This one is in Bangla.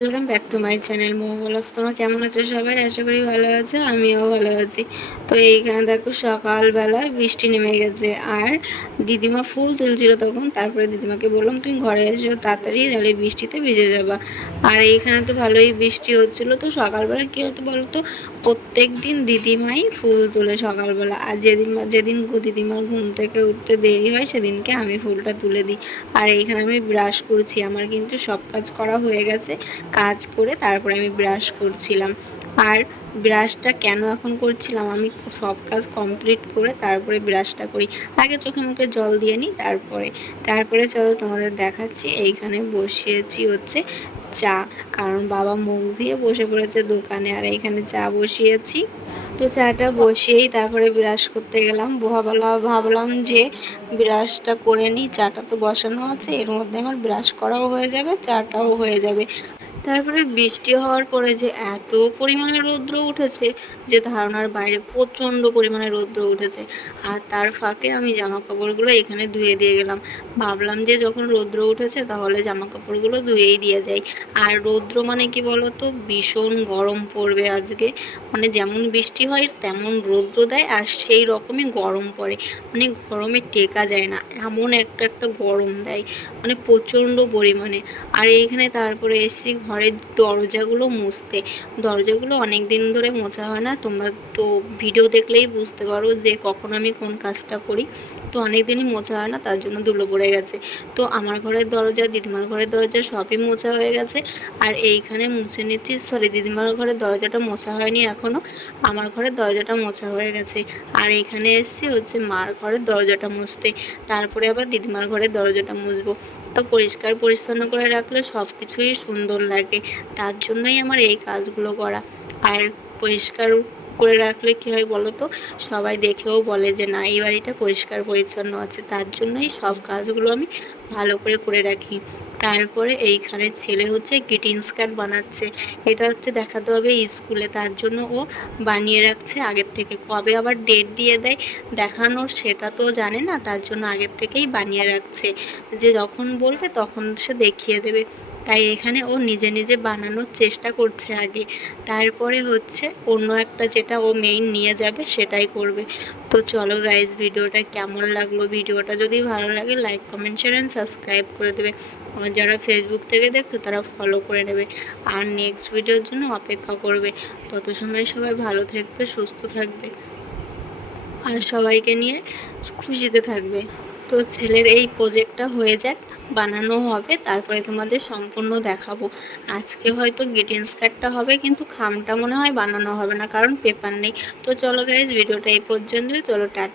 Welcome back to my channel মো তোমরা কেমন আছো? সবাই আশা করি ভালো আছো, আমিও ভালো আছি। তো এইখানে দেখো সকালবেলায় বৃষ্টি নেমে গেছে, আর দিদিমা ফুল তুলছিল তখন, তারপরে দিদিমাকে বললাম, তুমি ঘরে এসো, তাড়াতাড়ি তাহলে বৃষ্টিতে ভিজে যাবা। আর এইখানে তো ভালোই বৃষ্টি হচ্ছিল। তো সকালবেলা কী হতো বলো তো প্রত্যেক দিন দিদিমাই ফুল তোলে সকালবেলা, আর যেদিন যেদিন দিদিমার ঘুম থেকে উঠতে দেরি হয়, সেদিনকে আমি ফুলটা তুলে দিই। আর এইখানে আমি ব্রাশ করছি, আমার কিন্তু সব কাজ করা হয়ে গেছে। কাজ করে তারপরে আমি ব্রাশ করছিলাম। আর ব্রাশটা কেন এখন করছিলাম? আমি সব কাজ কমপ্লিট করে তারপরে ব্রাশটা করি। আগে চোখে মুখে জল দিয়ে নিই, তারপরে তারপরে চলো তোমাদের দেখাচ্ছি। এইখানে বসিয়েছি হচ্ছে চা। কারণ বাবা মুখ দিয়ে বসে পড়েছে দোকানে, আর এইখানে চা বসিয়েছি। তো চাটা বসিয়েই তারপরে ব্রাশ করতে গেলাম। ভাবলাম ভাবলাম যে ব্রাশটা করে নিই। চাটা তো বসানো আছে, এর মধ্যে আমার ব্রাশ করাও হয়ে যাবে, চাটাও হয়ে যাবে। তারপরে বৃষ্টি হওয়ার পরে যে এত পরিমাণে রৌদ্র উঠেছে যে ধারণার বাইরে প্রচণ্ড পরিমাণে রৌদ্র উঠেছে। আর তার ফাঁকে আমি জামা কাপড়গুলো এখানে ধুয়ে দিয়ে গেলাম। ভাবলাম যে যখন রৌদ্র উঠেছে তাহলে জামা কাপড়গুলো ধুয়েই দিয়ে যাই। আর রৌদ্র মানে কি বলতো? ভীষণ গরম পড়বে আজকে। মানে যেমন বৃষ্টি হয় তেমন রৌদ্র দেয় আর সেই রকমই গরম পড়ে। মানে গরমে টেকা যায় না, এমন একটা একটা গরম দেয়। মানে প্রচণ্ড পরিমাণে। আর এইখানে তারপরে এসছি ঘরের দরজাগুলো মুছতে। দরজাগুলো অনেক দিন ধরে মোছা হয় না, তোমরা তো ভিডিও দেখলেই বুঝতে পারো যে কখন আমি কোন কাজটা করি। তো অনেক দিনই মোছা হয় না, তার জন্য ধুলো পড়ে গেছে। তো আমার ঘরের দরজা, দিদিমার ঘরের দরজা সবই মোছা হয়ে গেছে। আর এইখানে মুছে নিচ্ছি সরি দিদিমার ঘরের দরজাটা মোছা হয়নি এখনও আমার ঘরের দরজাটা মোছা হয়ে গেছে। আর এইখানে এসছি হচ্ছে মার ঘরের দরজাটা মুছতে, তারপরে আবার দিদিমার ঘরের দরজাটা মুছবো। তো পরিষ্কার, পরিচ্ছন্ন করে রাখলে সব কিছুই সুন্দর লাগে। তার জন্যই আমার এই কাজগুলো করা। আর পরিষ্কার করে রাখলে কী হয় বলো তো? সবাই দেখেও বলে যে, না, এই বাড়িটা পরিষ্কার, পরিচ্ছন্ন আছে। তার জন্যই সব কাজগুলো আমি ভালো করে করে রাখি। তারপরে এইখানে ছেলে হচ্ছে গ্রিটিংস কার্ড বানাচ্ছে। এটা হচ্ছে দেখাতে হবে স্কুলে। তার জন্য ও বানিয়ে রাখছে আগের থেকে। কবে আবার ডেট দিয়ে দেয় দেখানোর সেটা তো জানে না। তার জন্য আগের থেকেই বানিয়ে রাখছে। যে যখন বলবে তখন সে দেখিয়ে দেবে। তাই এখানে ও নিজে নিজে বানানোর চেষ্টা করছে আগে। তারপরে হচ্ছে অন্য একটা যেটা ও মেইন নিয়ে যাবে সেটাই করবে। তো চলো গাইজ ভিডিওটা কেমন লাগল? ভিডিওটা যদি ভালো লাগে like comment share and subscribe করে দেবে। আর যারা ফেসবুক থেকে দেখছ, তারা ফলো করে নেবে। আর নেক্সট ভিডিওর জন্য অপেক্ষা করবে। তত সময় সবাই ভালো থাকবে, সুস্থ থাকবে। আর সবাইকে নিয়ে খুশিতে থাকবে। তো ছেলের এই প্রজেক্টটা হয়ে যাক, বানানো হবে, তারপরে তোমাদের সম্পূর্ণ দেখাবো। আজকে হয়তো গ্রিটিংস কার্ডটা হবে, কিন্তু খামটা মনে হয় বানানো হবে না, কারণ পেপার নেই। তো চলো গাইজ ভিডিওটা এই পর্যন্তই, চলো, টাটা।